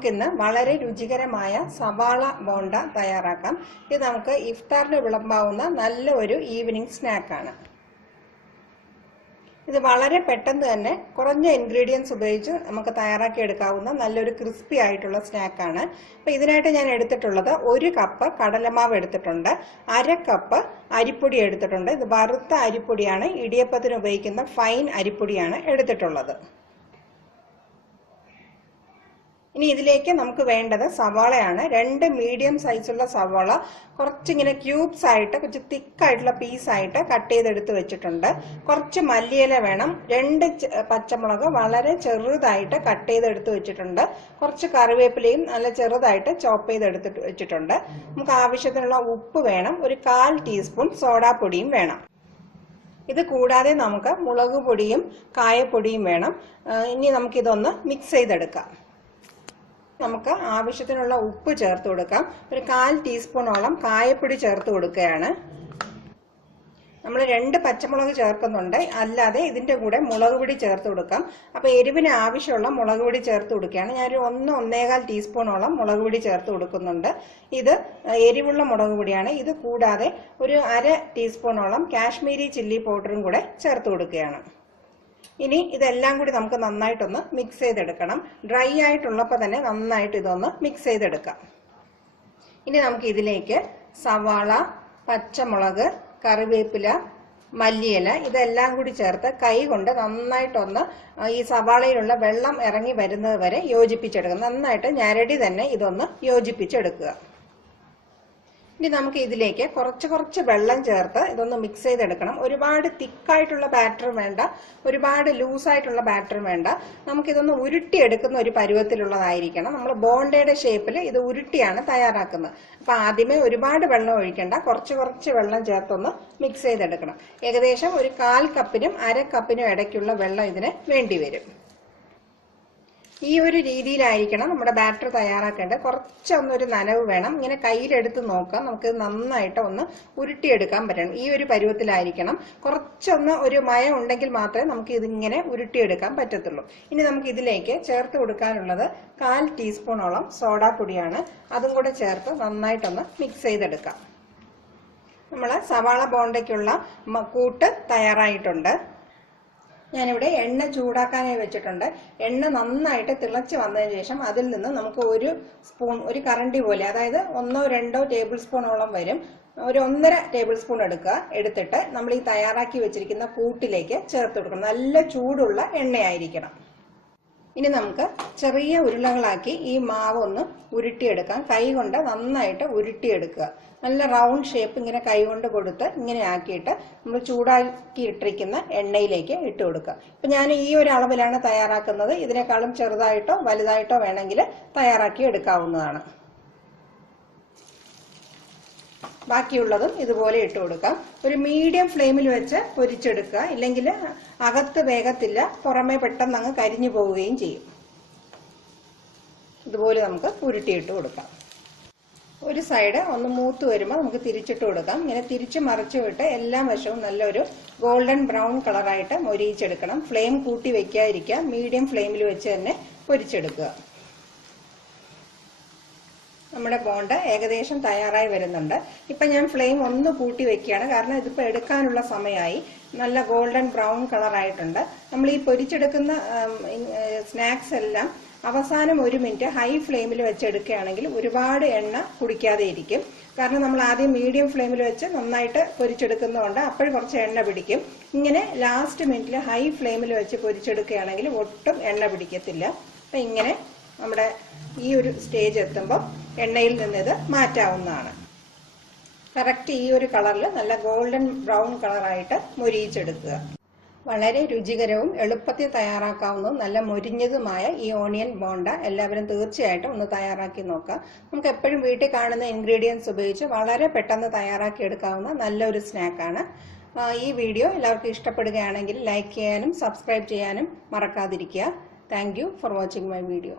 നമുക്കിന്ന് വളരെ രുചികരമായ സവാള ബോണ്ട തയ്യാറാക്കാം. ഇത് നമുക്ക് ഇഫ്താറിന് വിളമ്പാവുന്ന നല്ല ഒരു ഈവനിങ് സ്നാക്കാണ്. ഇത് വളരെ പെട്ടെന്ന് തന്നെ കുറഞ്ഞ ഇൻഗ്രീഡിയൻസ് ഉപയോഗിച്ച് നമുക്ക് തയ്യാറാക്കി എടുക്കാവുന്ന നല്ലൊരു ക്രിസ്പി ആയിട്ടുള്ള സ്നാക്കാണ്. അപ്പോൾ ഇതിനായിട്ട് ഞാൻ എടുത്തിട്ടുള്ളത് 1 കപ്പ് കടലമാവ് എടുത്തിട്ടുണ്ട്, 1/2 കപ്പ് അരിപ്പൊടി എടുത്തിട്ടുണ്ട്. ഇത് വറുത്ത അരിപ്പൊടിയാണ്, ഇടിയപ്പത്തിന് ഉപയോഗിക്കുന്ന ഫൈൻ അരിപ്പൊടിയാണ് എടുത്തിട്ടുള്ളത്. ഇനി ഇതിലേക്ക് നമുക്ക് വേണ്ടത് സവാളയാണ്. 2 മീഡിയം സൈസുള്ള സവാള കുറച്ചിങ്ങനെ ക്യൂബ്സ് ആയിട്ട് കുറച്ച് തിക്കായിട്ടുള്ള പീസായിട്ട് കട്ട് ചെയ്തെടുത്ത് വെച്ചിട്ടുണ്ട്. കുറച്ച് മല്ലിയില വേണം. 2 പച്ചമുളക് വളരെ ചെറുതായിട്ട് കട്ട് ചെയ്തെടുത്ത് വെച്ചിട്ടുണ്ട്. കുറച്ച് കറിവേപ്പിലയും നല്ല ചെറുതായിട്ട് ചോപ്പ് ചെയ്തെടുത്തിട്ട് വെച്ചിട്ടുണ്ട്. നമുക്ക് ആവശ്യത്തിനുള്ള ഉപ്പ് വേണം. ഒരു 1/4 ടീസ്പൂൺ സോഡാപ്പൊടിയും വേണം. ഇത് കൂടാതെ നമുക്ക് മുളക് പൊടിയും കായപ്പൊടിയും വേണം. ഇനി നമുക്കിതൊന്ന് മിക്സ് ചെയ്തെടുക്കാം. നമുക്ക് ആവശ്യത്തിനുള്ള ഉപ്പ് ചേർത്ത് കൊടുക്കാം. ഒരു 1/4 ടീസ്പൂണോളം കായപ്പൊടി ചേർത്ത് കൊടുക്കുകയാണ്. നമ്മൾ 2 പച്ചമുളക് ചേർക്കുന്നുണ്ട്, അല്ലാതെ ഇതിൻ്റെ കൂടെ മുളക് പൊടി ചേർത്ത് കൊടുക്കാം. അപ്പോൾ എരിവിന് ആവശ്യമുള്ള മുളക് പൊടി ചേർത്ത് കൊടുക്കുകയാണ്. ഞാനൊരു 1-1.25 ടീസ്പൂണോളം മുളക് പൊടി ചേർത്ത് കൊടുക്കുന്നുണ്ട്. ഇത് എരിവുള്ള മുളക് പൊടിയാണ്. ഇത് കൂടാതെ ഒരു 1/2 ടീസ്പൂണോളം കാശ്മീരി ചില്ലി പൗഡറും കൂടെ ചേർത്ത് കൊടുക്കുകയാണ്. ഇനി ഇതെല്ലാം കൂടി നമുക്ക് നന്നായിട്ടൊന്ന് മിക്സ് ചെയ്തെടുക്കണം. ഡ്രൈ ആയിട്ടുള്ളപ്പോൾ തന്നെ നന്നായിട്ട് ഇതൊന്ന് മിക്സ് ചെയ്തെടുക്കാം. ഇനി നമുക്ക് ഇതിലേക്ക് സവാള, പച്ചമുളക്, കറിവേപ്പില, മല്ലിയില ഇതെല്ലാം കൂടി ചേർത്ത് കൈ കൊണ്ട് നന്നായിട്ടൊന്ന് ഈ സവാളയിലുള്ള വെള്ളം ഇറങ്ങി വരുന്നത് വരെ യോജിപ്പിച്ചെടുക്കുക. നന്നായിട്ട് ഞരടി തന്നെ ഇതൊന്ന് യോജിപ്പിച്ചെടുക്കുക. ഇനി നമുക്ക് ഇതിലേക്ക് കുറച്ച് വെള്ളം ചേർത്ത് ഇതൊന്ന് മിക്സ് ചെയ്തെടുക്കണം. ഒരുപാട് തിക്കായിട്ടുള്ള ബാറ്റർ വേണ്ട, ഒരുപാട് ലൂസായിട്ടുള്ള ബാറ്റർ വേണ്ട. നമുക്കിതൊന്ന് ഉരുട്ടിയെടുക്കുന്ന ഒരു പരുവത്തിലുള്ളതായിരിക്കണം. നമ്മൾ ബോണ്ടയുടെ ഷേപ്പിൽ ഇത് ഉരുട്ടിയാണ് തയ്യാറാക്കുന്നത്. അപ്പം ആദ്യമേ ഒരുപാട് വെള്ളം ഒഴിക്കേണ്ട, കുറച്ച് വെള്ളം ചേർത്തൊന്ന് മിക്സ് ചെയ്തെടുക്കണം. ഏകദേശം ഒരു 1/4 കപ്പിനും 1/2 കപ്പിനും ഇടയ്ക്കുള്ള വെള്ളം ഇതിന് വേണ്ടി വരും. ഈ ഒരു രീതിയിലായിരിക്കണം നമ്മുടെ ബാറ്റർ തയ്യാറാക്കേണ്ടത്. കുറച്ചൊന്നൊരു നനവ് വേണം. ഇങ്ങനെ കയ്യിലെടുത്ത് നോക്കാം, നമുക്ക് നന്നായിട്ട് ഒന്ന് ഉരുട്ടിയെടുക്കാൻ പറ്റണം. ഈ ഒരു പരുവത്തിലായിരിക്കണം. കുറച്ചൊന്ന് ഒരു മയം ഉണ്ടെങ്കിൽ മാത്രമേ നമുക്ക് ഇതിങ്ങനെ ഉരുട്ടിയെടുക്കാൻ പറ്റത്തുള്ളൂ. ഇനി നമുക്ക് ഇതിലേക്ക് ചേർത്ത് കൊടുക്കാനുള്ളത് 1/4 ടീസ്പൂണോളം സോഡാപ്പൊടിയാണ്. അതും കൂടെ ചേർത്ത് നന്നായിട്ടൊന്ന് മിക്സ് ചെയ്തെടുക്കാം. നമ്മൾ സവാള ബോണ്ടയ്ക്കുള്ള കൂട്ട് തയ്യാറായിട്ടുണ്ട്. ഞാനിവിടെ എണ്ണ ചൂടാക്കാനായി വെച്ചിട്ടുണ്ട്. എണ്ണ നന്നായിട്ട് തിളച്ച് വന്നതിന് ശേഷം അതിൽ നിന്ന് നമുക്ക് ഒരു സ്പൂൺ, ഒരു കറണ്ടി പോലെ, അതായത് 1-2 ടേബിൾ സ്പൂണോളം വരും, ഒരു 1.5 ടേബിൾ സ്പൂൺ എടുത്തിട്ട് നമ്മൾ ഈ തയ്യാറാക്കി വെച്ചിരിക്കുന്ന കൂട്ടിലേക്ക് ചേർത്ത് കൊടുക്കണം. നല്ല ചൂടുള്ള എണ്ണയായിരിക്കണം. ഇനി നമുക്ക് ചെറിയ ഉരുളകളാക്കി ഈ മാവ് ഒന്ന് ഉരുട്ടിയെടുക്കാം. കൈ കൊണ്ട് നന്നായിട്ട് ഉരുട്ടിയെടുക്കുക. നല്ല റൗണ്ട് ഷേപ്പ് ഇങ്ങനെ കൈ കൊണ്ട് കൊടുത്ത് ഇങ്ങനെ ആക്കിയിട്ട് നമ്മൾ ചൂടാക്കി ഇട്ടിരിക്കുന്ന എണ്ണയിലേക്ക് ഇട്ട് കൊടുക്കുക. ഇപ്പം ഞാൻ ഈ ഒരു അളവിലാണ് തയ്യാറാക്കുന്നത്. ഇതിനേക്കാളും ചെറുതായിട്ടോ വലുതായിട്ടോ വേണമെങ്കിൽ തയ്യാറാക്കി എടുക്കാവുന്നതാണ്. ബാക്കിയുള്ളതും ഇതുപോലെ ഇട്ട് കൊടുക്കാം. ഒരു മീഡിയം ഫ്ലെയിമിൽ വെച്ച് പൊരിച്ചെടുക്കുക, ഇല്ലെങ്കിൽ അകത്ത് വേഗത്തില്ല, പുറമേ പെട്ടെന്ന് അങ്ങ് കരിഞ്ഞു പോവുകയും ചെയ്യും. ഇതുപോലെ നമുക്ക് ഉരുട്ടിയിട്ട് കൊടുക്കാം. ഒരു സൈഡ് ഒന്ന് മൂത്ത് വരുമ്പോൾ നമുക്ക് തിരിച്ചിട്ട് കൊടുക്കാം. ഇങ്ങനെ തിരിച്ച് മറിച്ച് വിട്ട് എല്ലാ വശവും നല്ലൊരു ഗോൾഡൻ ബ്രൗൺ കളറായിട്ട് മൊരിയിച്ചെടുക്കണം. ഫ്ലെയിം കൂട്ടി വെക്കാതിരിക്കുക, മീഡിയം ഫ്ലെയിമിൽ വെച്ച് തന്നെ പൊരിച്ചെടുക്കുക. നമ്മുടെ ബോണ്ട ഏകദേശം തയ്യാറായി വരുന്നുണ്ട്. ഇപ്പം ഞാൻ ഫ്ലെയിം ഒന്ന് കൂട്ടി വെക്കുകയാണ്, കാരണം ഇതിപ്പോൾ എടുക്കാനുള്ള സമയമായി. നല്ല ഗോൾഡൻ ബ്രൗൺ കളറായിട്ടുണ്ട്. നമ്മൾ ഈ പൊരിച്ചെടുക്കുന്ന സ്നാക്സ് എല്ലാം അവസാനം 1 മിനിറ്റ് ഹൈ ഫ്ലെയിമിൽ വെച്ചെടുക്കുകയാണെങ്കിൽ ഒരുപാട് എണ്ണ കുടിക്കാതെ ഇരിക്കും. കാരണം നമ്മൾ ആദ്യം മീഡിയം ഫ്ലെയിമിൽ വെച്ച് നന്നായിട്ട് പൊരിച്ചെടുക്കുന്നതുകൊണ്ട് അപ്പോഴും കുറച്ച് എണ്ണ പിടിക്കും. ഇങ്ങനെ ലാസ്റ്റ് മിനിറ്റിൽ ഹൈ ഫ്ലെയിമിൽ വെച്ച് പൊരിച്ചെടുക്കുകയാണെങ്കിൽ ഒട്ടും എണ്ണ പിടിക്കത്തില്ല. അപ്പം ഇങ്ങനെ നമ്മുടെ ഈ ഒരു സ്റ്റേജ് എത്തുമ്പോൾ എണ്ണയിൽ നിന്ന് ഇത് മാറ്റാവുന്നതാണ്. കറക്റ്റ് ഈ ഒരു കളറിൽ നല്ല ഗോൾഡൻ ബ്രൗൺ കളറായിട്ട് മൊരിയിച്ചെടുക്കുക. വളരെ രുചികരവും എളുപ്പത്തിൽ തയ്യാറാക്കാവുന്നതും നല്ല മൊരിഞ്ഞതുമായ ഈ ഓണിയൻ ബോണ്ട എല്ലാവരും തീർച്ചയായിട്ടും ഒന്ന് തയ്യാറാക്കി നോക്കാം. നമുക്ക് എപ്പോഴും വീട്ടിൽ കാണുന്ന ഇൻഗ്രീഡിയൻസ് ഉപയോഗിച്ച് വളരെ പെട്ടെന്ന് തയ്യാറാക്കി എടുക്കാവുന്ന നല്ലൊരു സ്നാക്കാണ്. ഈ വീഡിയോ എല്ലാവർക്കും ഇഷ്ടപ്പെടുകയാണെങ്കിൽ ലൈക്ക് ചെയ്യാനും സബ്സ്ക്രൈബ് ചെയ്യാനും മറക്കാതിരിക്കുക. Thank you for watching my video.